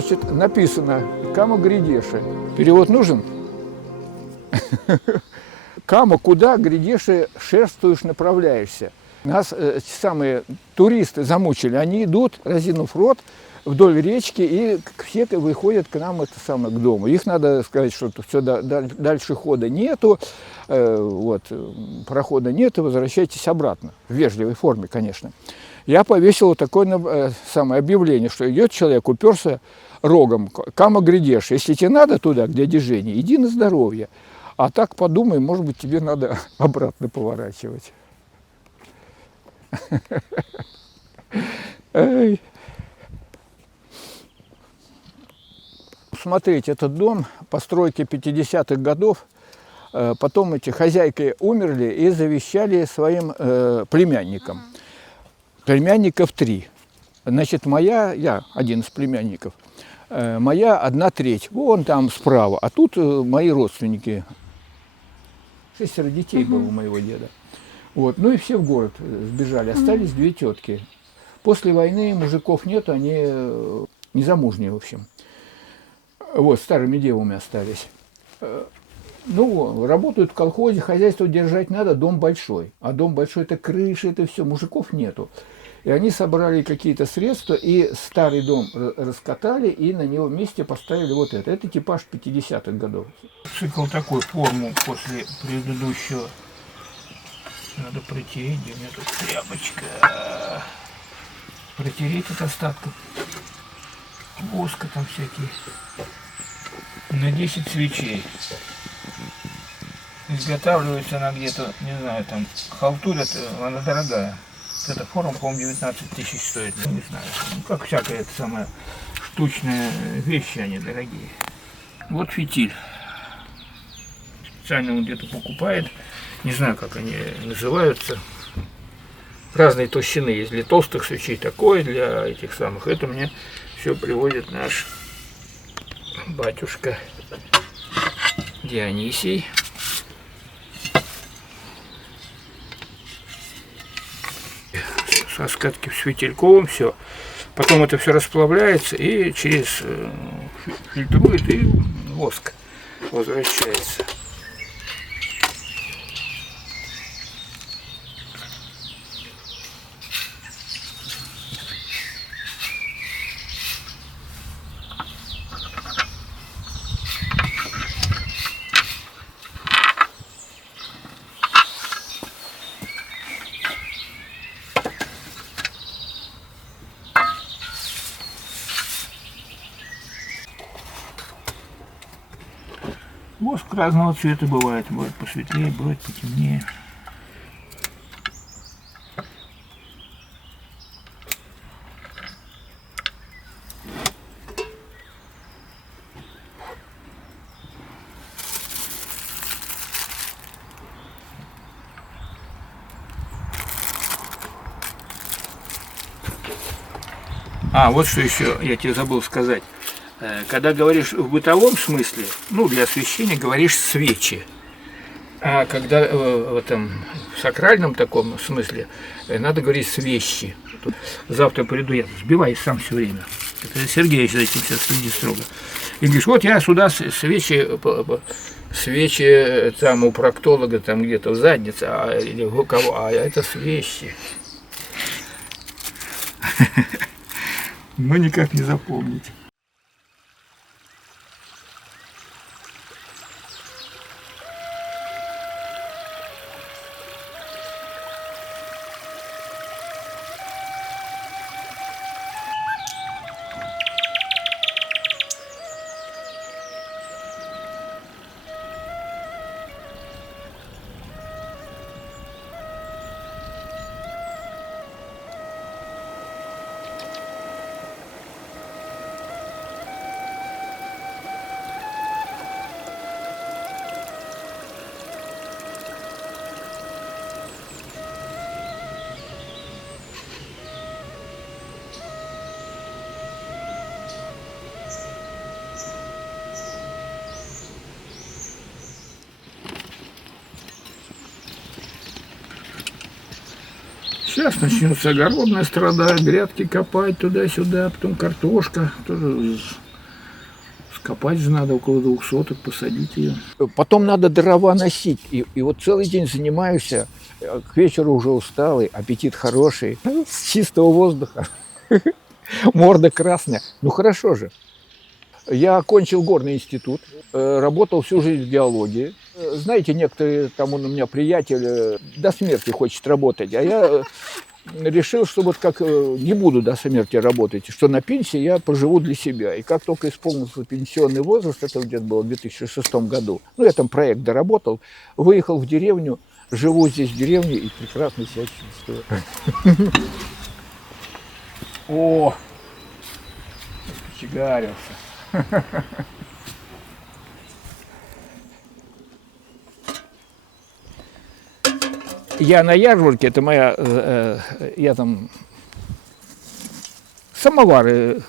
значит, написано «Кама Гридеши». Перевод нужен? Кама, куда, Гридеши, шерствуешь, направляешься. Нас эти самые туристы замучили. Они идут, разинув рот, вдоль речки, и все выходят к нам к дому. Их надо сказать, что все, дальше хода нету, вот, прохода нету, возвращайтесь обратно. В вежливой форме, конечно. Я повесил вот такое самое объявление, что идет человек, уперся рогом, Кама Гридеши. Если тебе надо туда, где движение, иди на здоровье. А так подумай, может быть, тебе надо обратно поворачивать. Смотрите, этот дом постройки 50-х годов, потом эти хозяйки умерли и завещали своим племянникам. Племянников 3. Значит, я один из племянников, моя 1/3, вон там справа, а тут мои родственники. 6 детей было у моего деда. Вот. Ну и все в город сбежали, остались 2 тетки. После войны мужиков нет, они незамужние, в общем. Вот, старыми девами остались. Ну, работают в колхозе, хозяйство держать надо, дом большой. А дом большой – это крыша, это все, мужиков нету. И они собрали какие-то средства, и старый дом раскатали, и на него месте поставили вот это. Это типаж 50-х годов. Цикл такой, форму после предыдущего. Надо протереть, где у меня тут тряпочка. Протереть от остатков воска там всякие. На 10 свечей. Изготавливается она где-то, не знаю, там халтурят, она дорогая. Эта форма, по-моему, 19 тысяч стоит, не знаю. Ну, как всякая это самая штучная вещи, они дорогие. Вот фитиль. Специально он где-то покупает. Не знаю, как они называются. Разные толщины есть. Для толстых свечей такое, для этих самых. Это мне все приводит наш батюшка Дионисий. Со скатки с фитильковым все. Потом это все расплавляется и через фильтрует, и воск возвращается. Воск разного цвета бывает. Бывает посветлее, бывает потемнее. А, вот что еще я тебе забыл сказать. Когда говоришь в бытовом смысле, ну, для освещения, говоришь свечи. А когда в этом в сакральном таком смысле, надо говорить свещи. Завтра приду, я сбиваюсь сам все время. Это Сергей за этим сейчас следит строго. И говоришь, вот я сюда свечи там у проктолога, там где-то в заднице, или у кого, а это свещи. Ну, никак не запомнить. Сейчас начнется огородная страда, грядки копать туда-сюда, потом картошка, тоже Копать же надо около 2 соток, посадить ее. Потом надо дрова носить. И вот целый день занимаешься, к вечеру уже усталый, аппетит хороший, с чистого воздуха, морда красная. Ну хорошо же. Я окончил горный институт, работал всю жизнь в геологии. Знаете, некоторые, там он у меня приятель, до смерти хочет работать, а я решил, что вот как не буду до смерти работать, что на пенсии я поживу для себя. И как только исполнился пенсионный возраст, это где-то было в 2006 году, ну, я там проект доработал, выехал в деревню, живу здесь в деревне и прекрасно себя чувствую. О, кочегарился. Я на ярмарке, это моя, я там самовары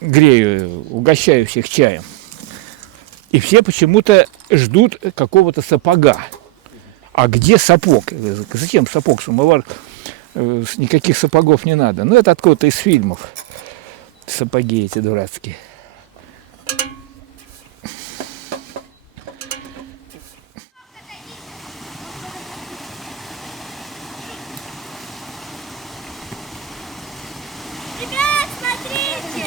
грею, угощаю всех чаем. И все почему-то ждут какого-то сапога. А где сапог? Зачем сапог? Самовар, никаких сапогов не надо. Ну, это откуда-то из фильмов. Сапоги эти дурацкие. Ребят, смотрите!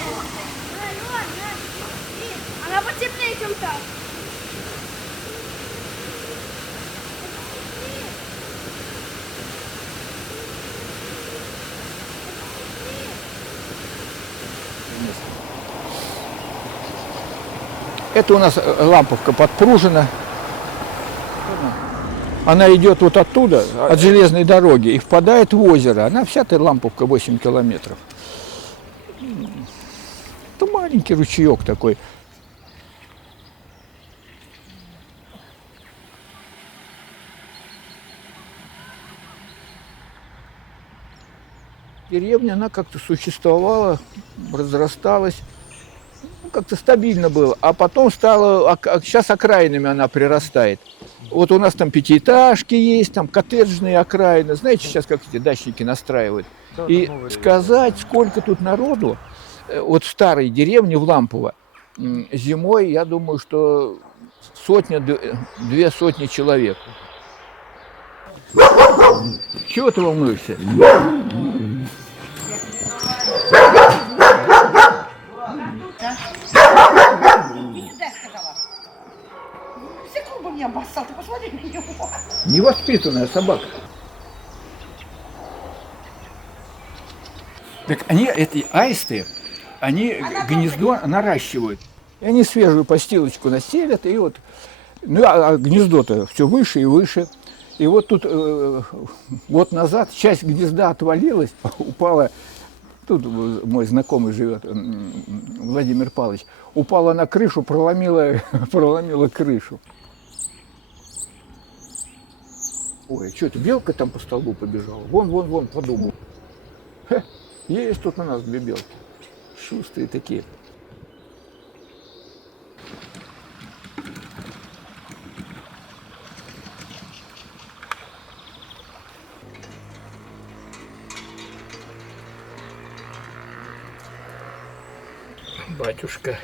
Она потеплее, чем так. Это у нас ламповка подпружена. Она идет вот оттуда, от железной дороги, и впадает в озеро. Она вся эта ламповка 8 километров. Это маленький ручеек такой. Деревня, она как-то существовала, разрасталась, ну, как-то стабильно было. А потом стала, сейчас окраинами она прирастает. Вот у нас там пятиэтажки есть, там коттеджные окраины. Знаете, сейчас как эти дачники настраивают. И сказать, сколько тут народу, вот в старой деревне в Лампово, зимой, я думаю, что 100-2 сотни человек. Чего ты волнуешься? Секунду меня обоссал, ты посмотри на него. Невоспитанная собака. Так они, эти аисты, они гнездо наращивают. И они свежую постилочку настелят, и вот, ну а гнездо-то все выше и выше. И вот тут год назад часть гнезда отвалилась, упала, тут мой знакомый живет, Владимир Павлович, упала на крышу, проломила крышу. Ой, что это, белка там по столбу побежала? Вон, по дубу. Хе, есть тут у нас 2 белки. Шустые такие. Батюшка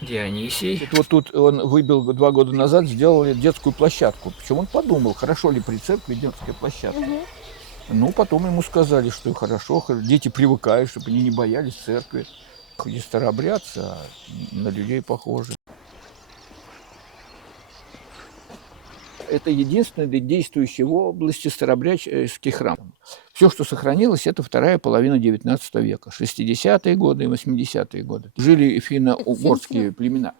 Дионисий. Вот тут он выбил 2 года назад, сделали детскую площадку. Причем он подумал, хорошо ли при церкви детская площадка. Ну, потом ему сказали, что хорошо, дети привыкают, чтобы они не боялись церкви. Хоть и старообрядцы, а на людей похожи. Это единственный действующий в области старообрядческий храм. Все, что сохранилось, это вторая половина 19 века, 60-е годы и 80-е годы. Жили финно-угорские племена.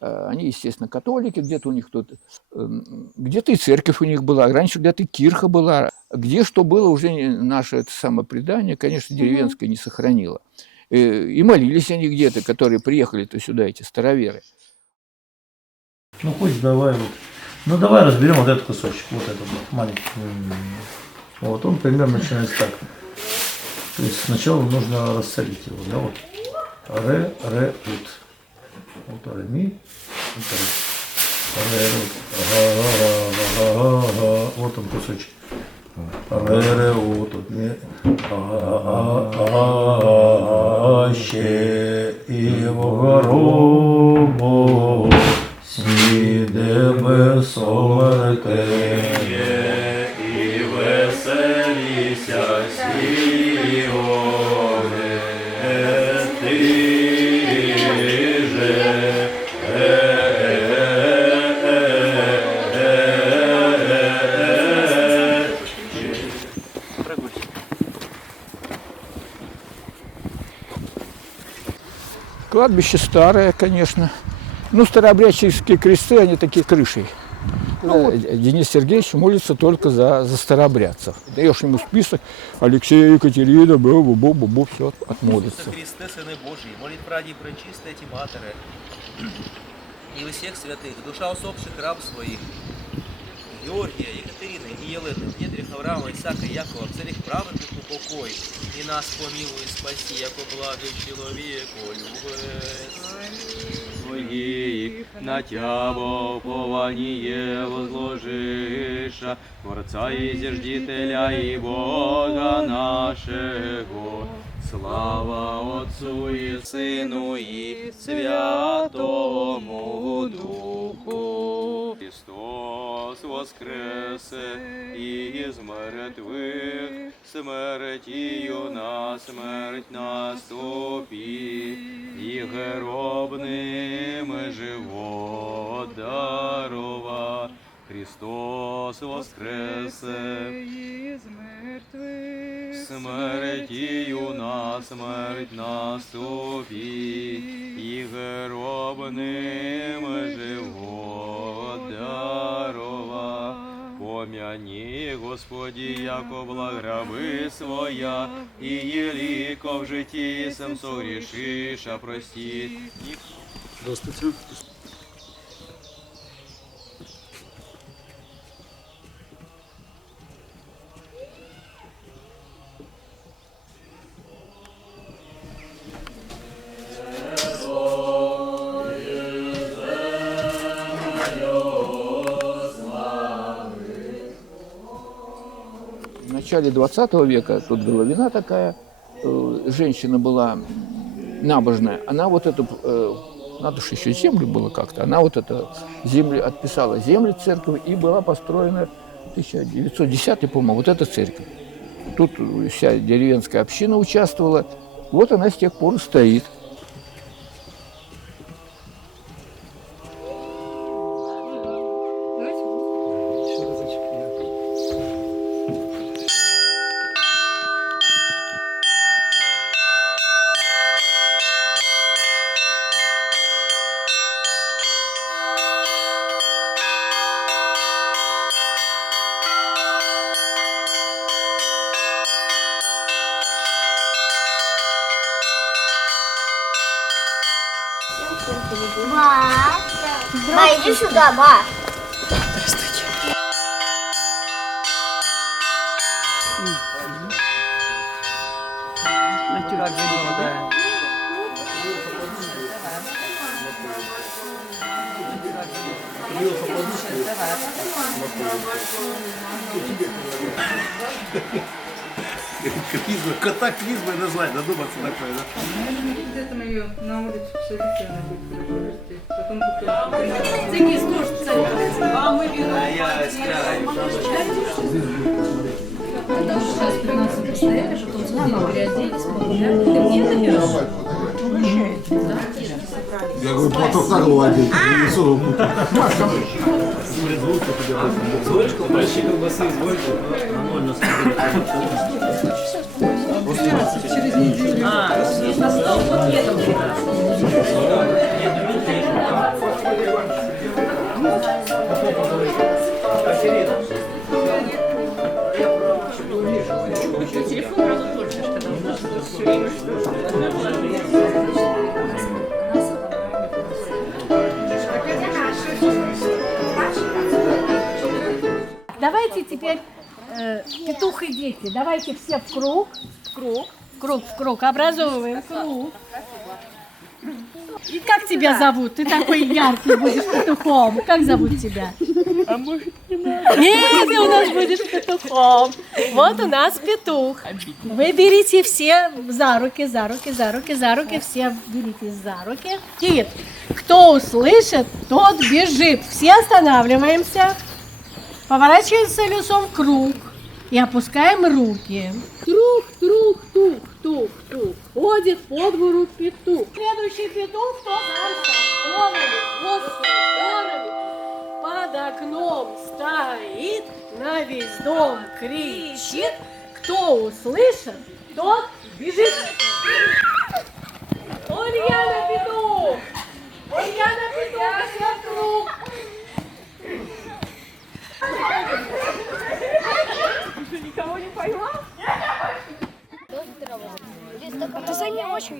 Они, естественно, католики, где-то у них тут, где-то и церковь у них была, раньше где-то и кирха была. Где что было, уже наше это самое предание, конечно, деревенское не сохранило. И молились они где-то, которые приехали-то сюда, эти староверы. Ну, хоть давай вот. Ну, давай разберем вот этот кусочек, вот этот вот маленький. Вот он примерно начинается так. То есть сначала нужно рассолить его, да, вот. Ре, ut. Вот ре, ми, ре, ut. Вот он кусочек. Ре, ut, ми, ще, и его. гробу, сідемо сомертеє, і веселіся Сіоне, ти же. Кладбище старое, конечно. Ну, старообрядческие кресты, они такие крышей. Денис Сергеевич молится только за старообрядцев. Даешь ему список, Алексей, Екатерина, бу-бу-бу-бу, все, отмолится. Христе, Сыны Божьи, молит ради пречистой эти Матеры и всех святых, душа усопших раб своих, Георгия, Екатерины и Елены, Дмитрия, Авраама, Исаака, Якова, целых праведных упокой, и нас помилуй, спаси, яко благой человеку, любец. Твоих на Тябо упование возложиша, Творца и Зиждителя и Бога нашего. Слава Отцу и Сыну и Святому Духу. Христос воскресе из мертвых, смертью на смерть наступи, и гробным живот дарова. Христос воскресе из мертвых, смертью на смерть наступи, и гробным живот дарова. Помяни, Господи, яко благраби своя, и елико в житті сам согрешишь, а прости. Здравствуйте. В начале 20 века, тут Головина такая, женщина была набожная, она вот эту, надо же еще землю было как-то, она вот эту землю отписала, землю церковь, и была построена 1910, по-моему, вот эта церковь. Тут вся деревенская община участвовала, вот она с тех пор стоит. Ба, иди сюда, ба. Клизма, катаклизмой назвать, додуматься такое, да? Где-то мы ее на улице посадите, она будет привезти. Потом Сейчас при нас постояли, потом сходили, переоделись, погуляли. Ты мне даешь? Я говорю, платок на голову одеть, лицо руку. Звоночку, большие колбасы, звоночку. Нормально через неделю. Есть на стол, вот летом телефон сразу точно, когда у нас все время. Давайте теперь петух и дети. Давайте все в круг. В круг. Образовываем круг. И как тебя зовут? Ты такой яркий будешь петухом. Как зовут тебя? Нет, ты у нас будешь петухом. Вот у нас петух. Вы берите все за руки, за руки, за руки, за руки. Все берите за руки. И кто услышит, тот бежит. Все останавливаемся. Поворачиваемся лицом в круг. И опускаем руки. Тух, тух, тух, тух, тух. Ходит по двору петух. Следующий петух, кто сам под окном стоит, на весь дом кричит. Кто услышит, тот бежит. Ульяна петух! Ульяна петух, все в круг. Никого не поймал?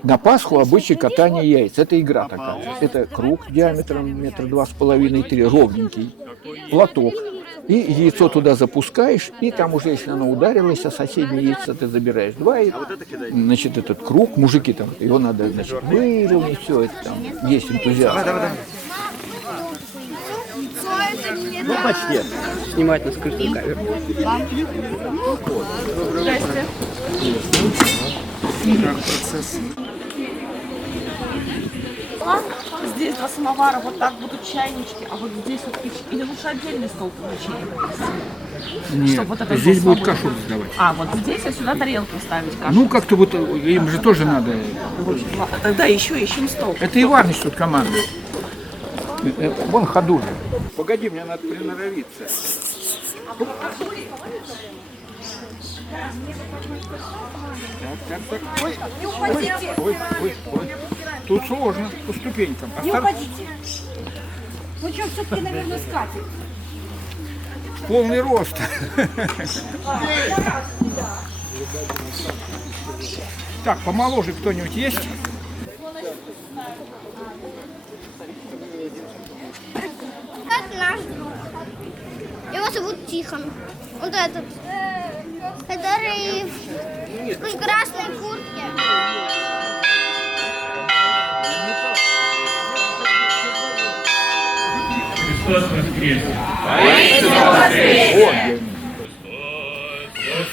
На Пасху обычай катания яиц. Это игра такая. Это круг диаметром метра 2,5-3, ровненький, платок. И яйцо туда запускаешь, и там уже, если оно ударилось, а соседнее яйцо ты забираешь. Два, и, значит, этот круг, мужики там, его надо, значит, выровнять, все это там, есть энтузиазм. Ну, почти. Снимать на скрытую камеру. Здесь два самовара, вот так будут чайнички, а вот здесь вот или лучше отдельный стол получили? Нет, здесь будут кашу раздавать. А, вот здесь, а сюда тарелки ставить кашу. Ну, как-то вот им же тоже надо. Тогда еще ищем стол. Это Иваныч тут командует. Вон ходуль. Погоди, мне надо приноровиться. Так. Ой. Тут сложно, по ступенькам. Не упадите. Ну что, все-таки, наверное, скатит. Полный рост. Так, помоложе кто-нибудь есть? Это наш друг. Его зовут Тихон. Вот этот, который в красной куртке. Христос воскрес!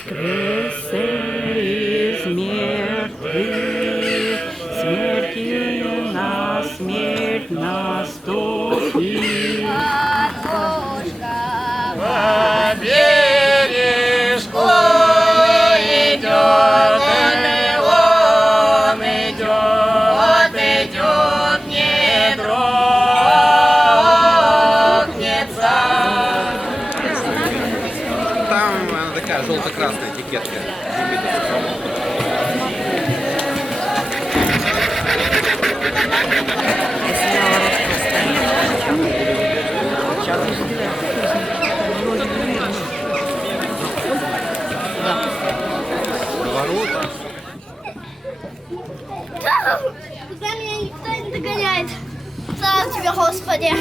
Воскресе из мертвых, смерти на смерть наступит. По бережку идет, он идет, не дрогнется. Там она такая желто-красная этикетка. Куда меня никто не догоняет. Слава тебе, Господи.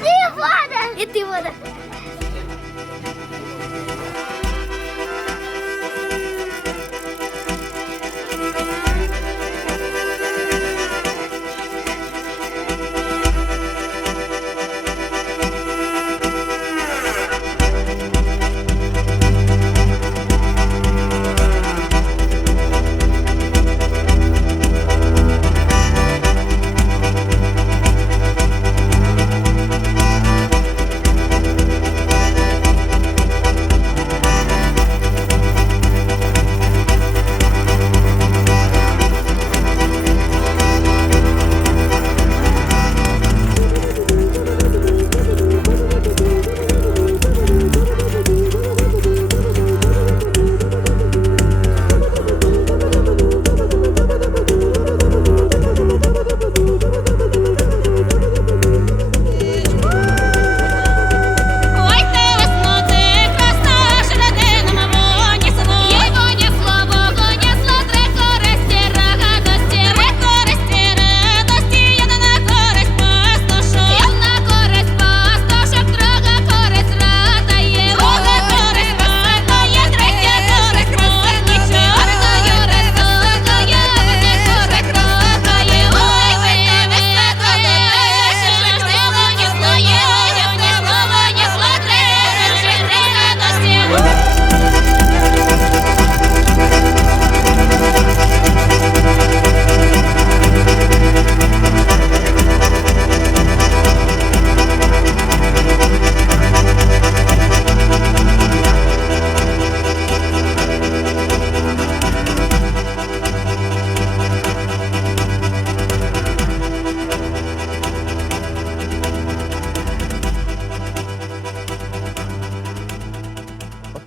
Ты вода! И ты вода!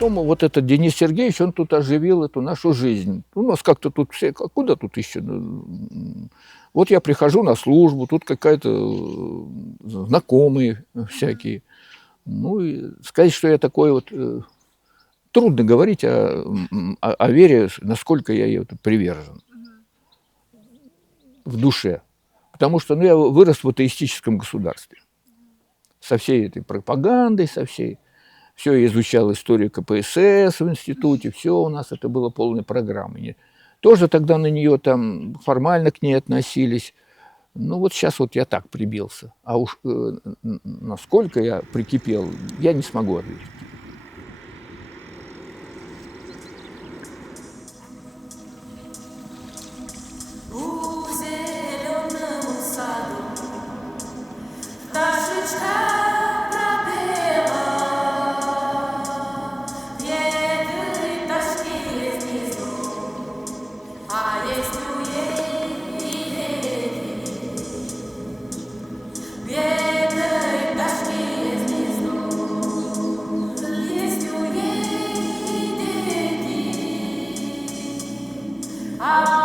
потом вот этот Денис Сергеевич, он тут оживил эту нашу жизнь. У нас как-то тут все, а куда тут еще? Вот я прихожу на службу, тут какая-то знакомые всякие. Ну, и сказать, что я такой вот... Трудно говорить о вере, насколько я ее привержен в душе. Потому что я вырос в атеистическом государстве. Со всей этой пропагандой, со всей... Все, я изучал историю КПСС в институте, все у нас это было полной программой. Тоже тогда на нее там формально к ней относились. Ну вот сейчас вот я так прибился. А уж насколько я прикипел, я не смогу ответить. Ah